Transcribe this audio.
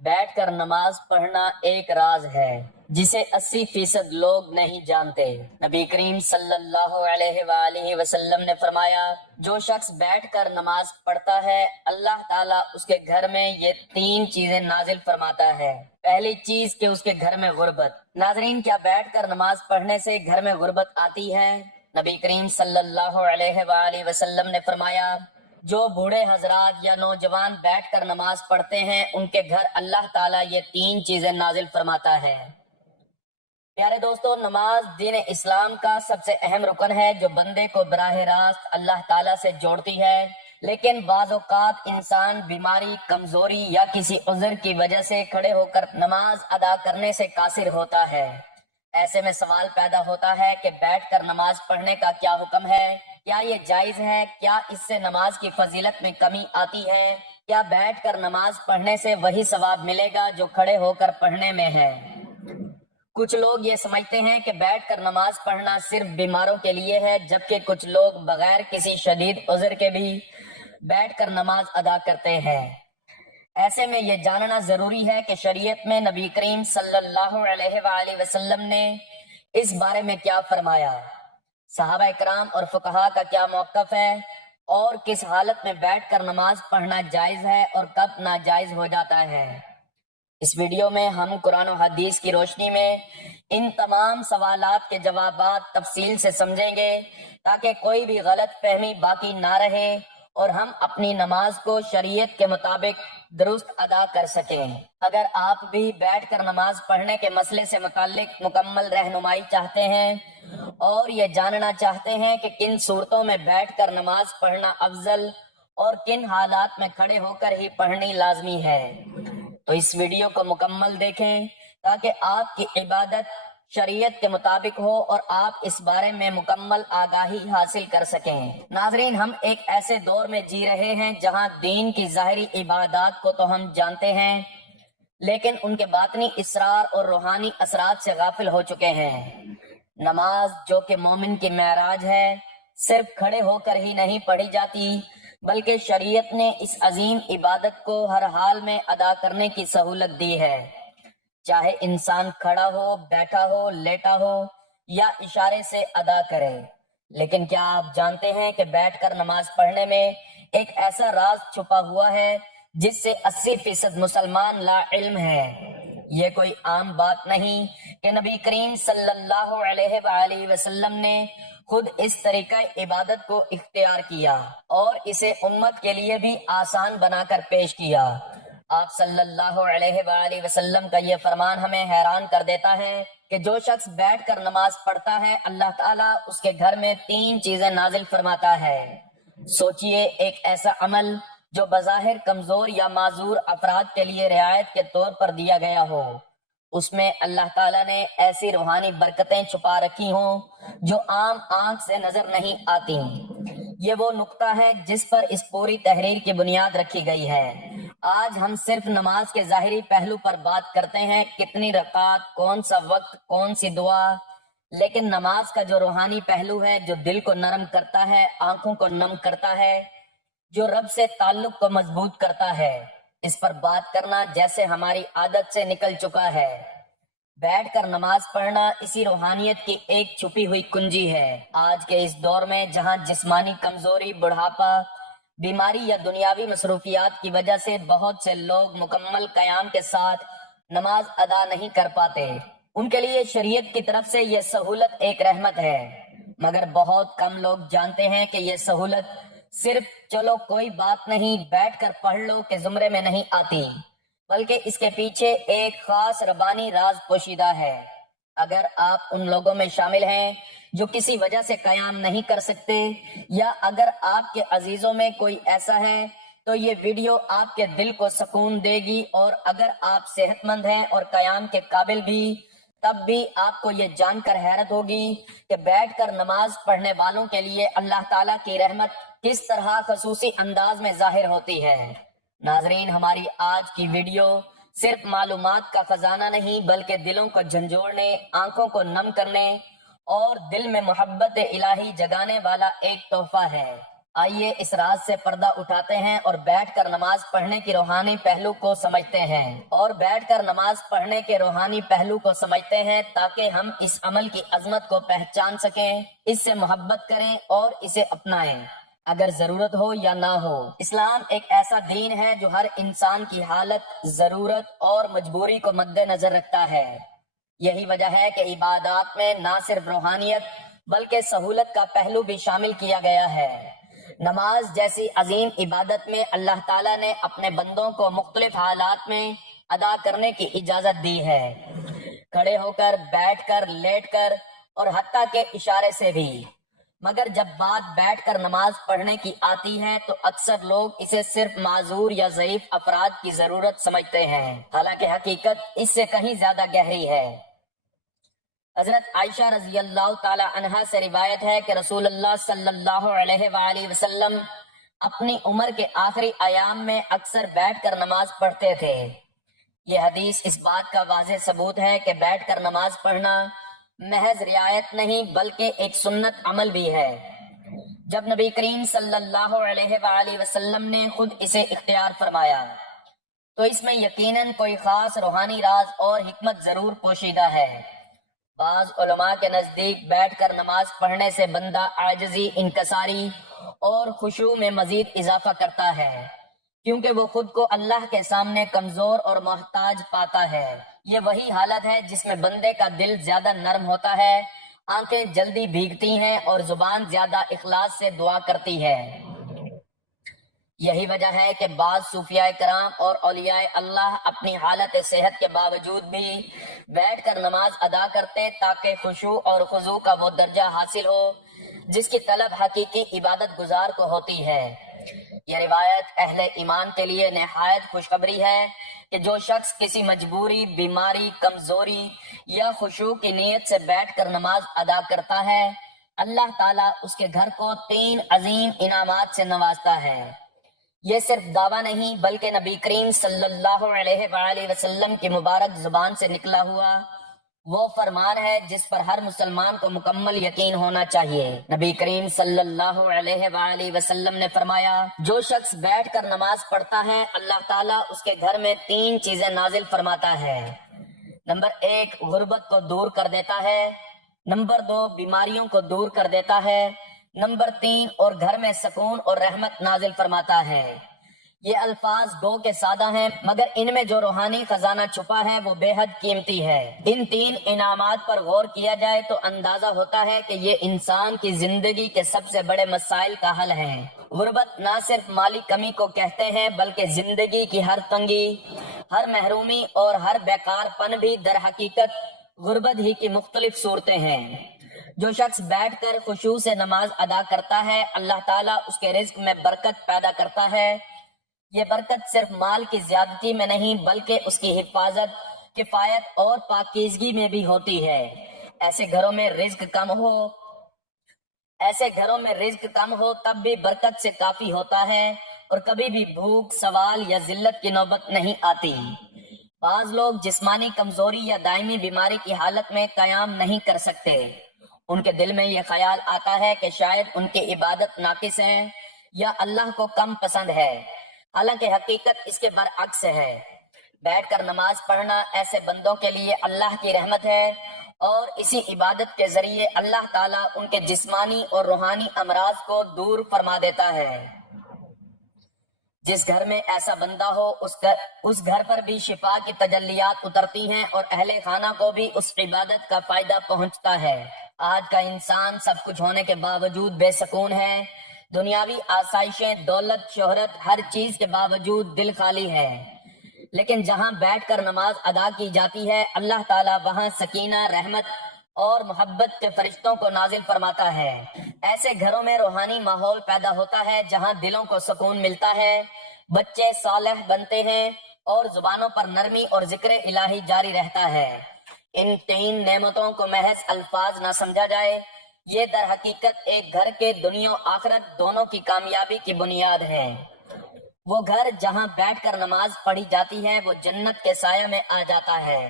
بیٹھ کر نماز پڑھنا ایک راز ہے جسے 80% لوگ نہیں جانتے۔ نبی کریم صلی اللہ علیہ وآلہ وسلم نے فرمایا، جو شخص بیٹھ کر نماز پڑھتا ہے اللہ تعالیٰ اس کے گھر میں یہ 3 چیزیں نازل فرماتا ہے۔ پہلی چیز کہ اس کے گھر میں غربت۔ ناظرین، کیا بیٹھ کر نماز پڑھنے سے گھر میں غربت آتی ہے؟ نبی کریم صلی اللہ علیہ وآلہ وسلم نے فرمایا، جو بوڑھے حضرات یا نوجوان بیٹھ کر نماز پڑھتے ہیں ان کے گھر اللہ تعالیٰ یہ 3 چیزیں نازل فرماتا ہے۔ پیارے دوستو، نماز دین اسلام کا سب سے اہم رکن ہے جو بندے کو براہ راست اللہ تعالیٰ سے جوڑتی ہے، لیکن بعض اوقات انسان بیماری، کمزوری یا کسی عذر کی وجہ سے کھڑے ہو کر نماز ادا کرنے سے قاصر ہوتا ہے۔ ایسے میں سوال پیدا ہوتا ہے کہ بیٹھ کر نماز پڑھنے کا کیا حکم ہے؟ کیا یہ جائز ہے؟ کیا اس سے نماز کی فضیلت میں کمی آتی ہے؟ کیا بیٹھ کر نماز پڑھنے سے وہی ثواب ملے گا جو کھڑے ہو کر پڑھنے میں ہے؟ کچھ لوگ یہ سمجھتے ہیں کہ بیٹھ کر نماز پڑھنا صرف بیماروں کے لیے ہے، جبکہ کچھ لوگ بغیر کسی شدید عذر کے بھی بیٹھ کر نماز ادا کرتے ہیں۔ ایسے میں یہ جاننا ضروری ہے کہ شریعت میں نبی کریم صلی اللہ علیہ وآلہ وسلم نے اس بارے میں کیا فرمایا، صحابہ کرام اور فقہا کا کیا موقف ہے، اور کس حالت میں بیٹھ کر نماز پڑھنا جائز ہے اور کب ناجائز ہو جاتا ہے۔ اس ویڈیو میں ہم قرآن و حدیث کی روشنی میں ان تمام سوالات کے جوابات تفصیل سے سمجھیں گے تاکہ کوئی بھی غلط فہمی باقی نہ رہے اور ہم اپنی نماز کو شریعت کے مطابق درست ادا کر سکیں۔ اگر آپ بھی بیٹھ کر نماز پڑھنے کے مسئلے سے متعلق مکمل رہنمائی چاہتے ہیں اور یہ جاننا چاہتے ہیں کہ کن صورتوں میں بیٹھ کر نماز پڑھنا افضل اور کن حالات میں کھڑے ہو کر ہی پڑھنی لازمی ہے، تو اس ویڈیو کو مکمل دیکھیں تاکہ آپ کی عبادت شریعت کے مطابق ہو اور آپ اس بارے میں مکمل آگاہی حاصل کر سکیں۔ ناظرین، ہم ایک ایسے دور میں جی رہے ہیں جہاں دین کی ظاہری عبادات کو تو ہم جانتے ہیں، لیکن ان کے باطنی اسرار اور روحانی اثرات سے غافل ہو چکے ہیں۔ نماز جو کہ مومن کی معراج ہے، صرف کھڑے ہو کر ہی نہیں پڑھی جاتی بلکہ شریعت نے اس عظیم عبادت کو ہر حال میں ادا کرنے کی سہولت دی ہے، چاہے انسان کھڑا ہو، بیٹھا ہو، لیٹا ہو یا اشارے سے ادا کرے۔ لیکن کیا آپ جانتے ہیں کہ بیٹھ کر نماز پڑھنے میں ایک ایسا راز چھپا ہوا ہے جس سے 80% مسلمان لا علم ہے؟ یہ کوئی عام بات نہیں کہ نبی کریم صلی اللہ علیہ وآلہ وسلم نے خود اس طریقہ عبادت کو اختیار کیا اور اسے امت کے لیے بھی آسان بنا کر پیش کیا۔ آپ صلی اللہ علیہ وآلہ وسلم کا یہ فرمان ہمیں حیران کر دیتا ہے کہ جو شخص بیٹھ کر نماز پڑھتا ہے اللہ تعالیٰ اس کے گھر میں 3 چیزیں نازل فرماتا ہے۔ سوچئے، ایک ایسا عمل جو بظاہر کمزور یا معذور افراد کے لیے رعایت کے طور پر دیا گیا ہو، اس میں اللہ تعالیٰ نے ایسی روحانی برکتیں چھپا رکھی ہوں جو عام آنکھ سے نظر نہیں آتی۔ یہ وہ نقطہ ہے جس پر اس پوری تحریر کی بنیاد رکھی گئی ہے۔ آج ہم صرف نماز کے ظاہری پہلو پر بات کرتے ہیں، کتنی رکعت، کون سا وقت، کون سی دعا، لیکن نماز کا جو روحانی پہلو ہے، جو دل کو نرم کرتا ہے، آنکھوں کو نم کرتا ہے، جو رب سے تعلق کو مضبوط کرتا ہے، اس پر بات کرنا جیسے ہماری عادت سے نکل چکا ہے۔ بیٹھ کر نماز پڑھنا اسی روحانیت کی ایک چھپی ہوئی کنجی ہے۔ آج کے اس دور میں جہاں جسمانی کمزوری، بڑھاپا، بیماری یا دنیاوی مصروفیات کی وجہ سے بہت سے لوگ مکمل قیام کے ساتھ نماز ادا نہیں کر پاتے، ان کے لیے شریعت کی طرف سے یہ سہولت ایک رحمت ہے، مگر بہت کم لوگ جانتے ہیں کہ یہ سہولت صرف چلو کوئی بات نہیں بیٹھ کر پڑھ لو کے زمرے میں نہیں آتی، بلکہ اس کے پیچھے ایک خاص ربانی راز پوشیدہ ہے۔ اگر آپ ان لوگوں میں شامل ہیں جو کسی وجہ سے قیام نہیں کر سکتے، یا اگر آپ کے عزیزوں میں کوئی ایسا ہے تو یہ ویڈیو آپ کے دل کو سکون دے گی، اور اگر آپ صحت مند ہیں اور قیام کے قابل بھی، تب بھی آپ کو یہ جان کر حیرت ہوگی کہ بیٹھ کر نماز پڑھنے والوں کے لیے اللہ تعالیٰ کی رحمت کس طرح خصوصی انداز میں ظاہر ہوتی ہے۔ ناظرین، ہماری آج کی ویڈیو صرف معلومات کا خزانہ نہیں بلکہ دلوں کو جھنجھوڑنے، آنکھوں کو نم کرنے اور دل میں محبت الہی جگانے والا ایک تحفہ ہے۔ آئیے اس راز سے پردہ اٹھاتے ہیں اور بیٹھ کر نماز پڑھنے کی روحانی پہلو کو سمجھتے ہیں تاکہ ہم اس عمل کی عظمت کو پہچان سکیں، اس سے محبت کریں اور اسے اپنائیں اگر ضرورت ہو یا نہ ہو۔ اسلام ایک ایسا دین ہے جو ہر انسان کی حالت، ضرورت اور مجبوری کو مد نظر رکھتا ہے۔ یہی وجہ ہے کہ عبادات میں نہ صرف روحانیت بلکہ سہولت کا پہلو بھی شامل کیا گیا ہے۔ نماز جیسی عظیم عبادت میں اللہ تعالیٰ نے اپنے بندوں کو مختلف حالات میں ادا کرنے کی اجازت دی ہے، کھڑے ہو کر، بیٹھ کر، لیٹ کر اور حتیٰ کہ اشارے سے بھی۔ مگر جب بات بیٹھ کر نماز پڑھنے کی آتی ہے تو اکثر لوگ اسے صرف معذور یا ضعیف افراد کی ضرورت سمجھتے ہیں، حالانکہ حقیقت اس سے کہیں زیادہ گہری ہے۔ حضرت عائشہ رضی اللہ تعالی عنہا سے روایت ہے کہ رسول اللہ صلی اللہ علیہ وآلہ وسلم اپنی عمر کے آخری ایام میں اکثر بیٹھ کر نماز پڑھتے تھے۔ یہ حدیث اس بات کا واضح ثبوت ہے کہ بیٹھ کر نماز پڑھنا محض رعایت نہیں بلکہ ایک سنت عمل بھی ہے۔ جب نبی کریم صلی اللہ علیہ وآلہ وسلم نے خود اسے اختیار فرمایا تو اس میں یقیناً کوئی خاص روحانی راز اور حکمت ضرور پوشیدہ ہے۔ بعض علماء کے نزدیک بیٹھ کر نماز پڑھنے سے بندہ عاجزی، انکساری اور خشوع میں مزید اضافہ کرتا ہے، کیونکہ وہ خود کو اللہ کے سامنے کمزور اور محتاج پاتا ہے۔ یہ وہی حالت ہے جس میں بندے کا دل زیادہ نرم ہوتا ہے، آنکھیں جلدی بھیگتی ہیں اور زبان زیادہ اخلاص سے دعا کرتی ہے۔ یہی وجہ ہے کہ بعض صوفیاء کرام اور اولیاء اللہ اپنی حالت صحت کے باوجود بھی بیٹھ کر نماز ادا کرتے تاکہ خشوع اور خضوع کا وہ درجہ حاصل ہو جس کی طلب حقیقی عبادت گزار کو ہوتی ہے۔ یہ روایت اہل ایمان کے لیے نہایت خوشخبری ہے کہ جو شخص کسی مجبوری، بیماری، کمزوری یا خشوع کی نیت سے بیٹھ کر نماز ادا کرتا ہے، اللہ تعالیٰ اس کے گھر کو 3 عظیم انعامات سے نوازتا ہے۔ یہ صرف دعویٰ نہیں بلکہ نبی کریم صلی اللہ علیہ وآلہ وسلم کی مبارک زبان سے نکلا ہوا وہ فرمان ہے جس پر ہر مسلمان کو مکمل یقین ہونا چاہیے۔ نبی کریم صلی اللہ علیہ وآلہ وسلم نے فرمایا، جو شخص بیٹھ کر نماز پڑھتا ہے اللہ تعالیٰ اس کے گھر میں 3 چیزیں نازل فرماتا ہے۔ نمبر 1، غربت کو دور کر دیتا ہے۔ نمبر 2، بیماریوں کو دور کر دیتا ہے۔ نمبر 3، اور گھر میں سکون اور رحمت نازل فرماتا ہے۔ یہ الفاظ گو کے سادہ ہیں مگر ان میں جو روحانی خزانہ چھپا ہے وہ بے حد قیمتی ہے۔ ان 3 انعامات پر غور کیا جائے تو اندازہ ہوتا ہے کہ یہ انسان کی زندگی کے سب سے بڑے مسائل کا حل ہے۔ غربت نہ صرف مالی کمی کو کہتے ہیں بلکہ زندگی کی ہر تنگی، ہر محرومی اور ہر بیکار پن بھی در حقیقت غربت ہی کی مختلف صورتیں ہیں۔ جو شخص بیٹھ کر خشوع سے نماز ادا کرتا ہے اللہ تعالیٰ اس کے رزق میں برکت پیدا کرتا ہے۔ یہ برکت صرف مال کی زیادتی میں نہیں بلکہ اس کی حفاظت، کفایت اور پاکیزگی میں بھی ہوتی ہے۔ ایسے گھروں میں رزق کم ہو تب بھی برکت سے کافی ہوتا ہے اور کبھی بھی بھوک، سوال یا ذلت کی نوبت نہیں آتی۔ بعض لوگ جسمانی کمزوری یا دائمی بیماری کی حالت میں قیام نہیں کر سکتے۔ ان کے دل میں یہ خیال آتا ہے کہ شاید ان کی عبادت ناقص ہے یا اللہ کو کم پسند ہے، حالانکہ حقیقت اس کے برعکس ہے۔ بیٹھ کر نماز پڑھنا ایسے بندوں کے لیے اللہ کی رحمت ہے اور اسی عبادت کے ذریعے اللہ تعالیٰ ان کے جسمانی اور روحانی امراض کو دور فرما دیتا ہے۔ جس گھر میں ایسا بندہ ہو اس گھر پر بھی شفا کی تجلیات اترتی ہیں اور اہل خانہ کو بھی اس عبادت کا فائدہ پہنچتا ہے۔ آج کا انسان سب کچھ ہونے کے باوجود بے سکون ہے۔ دنیاوی آسائشیں، دولت، شہرت، ہر چیز کے باوجود دل خالی ہے۔ لیکن جہاں بیٹھ کر نماز ادا کی جاتی ہے اللہ تعالیٰ وہاں سکینہ، رحمت اور محبت کے فرشتوں کو نازل فرماتا ہے۔ ایسے گھروں میں روحانی ماحول پیدا ہوتا ہے جہاں دلوں کو سکون ملتا ہے، بچے صالح بنتے ہیں اور زبانوں پر نرمی اور ذکر الہی جاری رہتا ہے۔ ان 3 نعمتوں کو محض الفاظ نہ سمجھا جائے، یہ در حقیقت ایک گھر کے دنیا و آخرت دونوں کی کامیابی کی بنیاد ہے۔ وہ گھر جہاں بیٹھ کر نماز پڑھی جاتی ہے وہ جنت کے سایہ میں آ جاتا ہے۔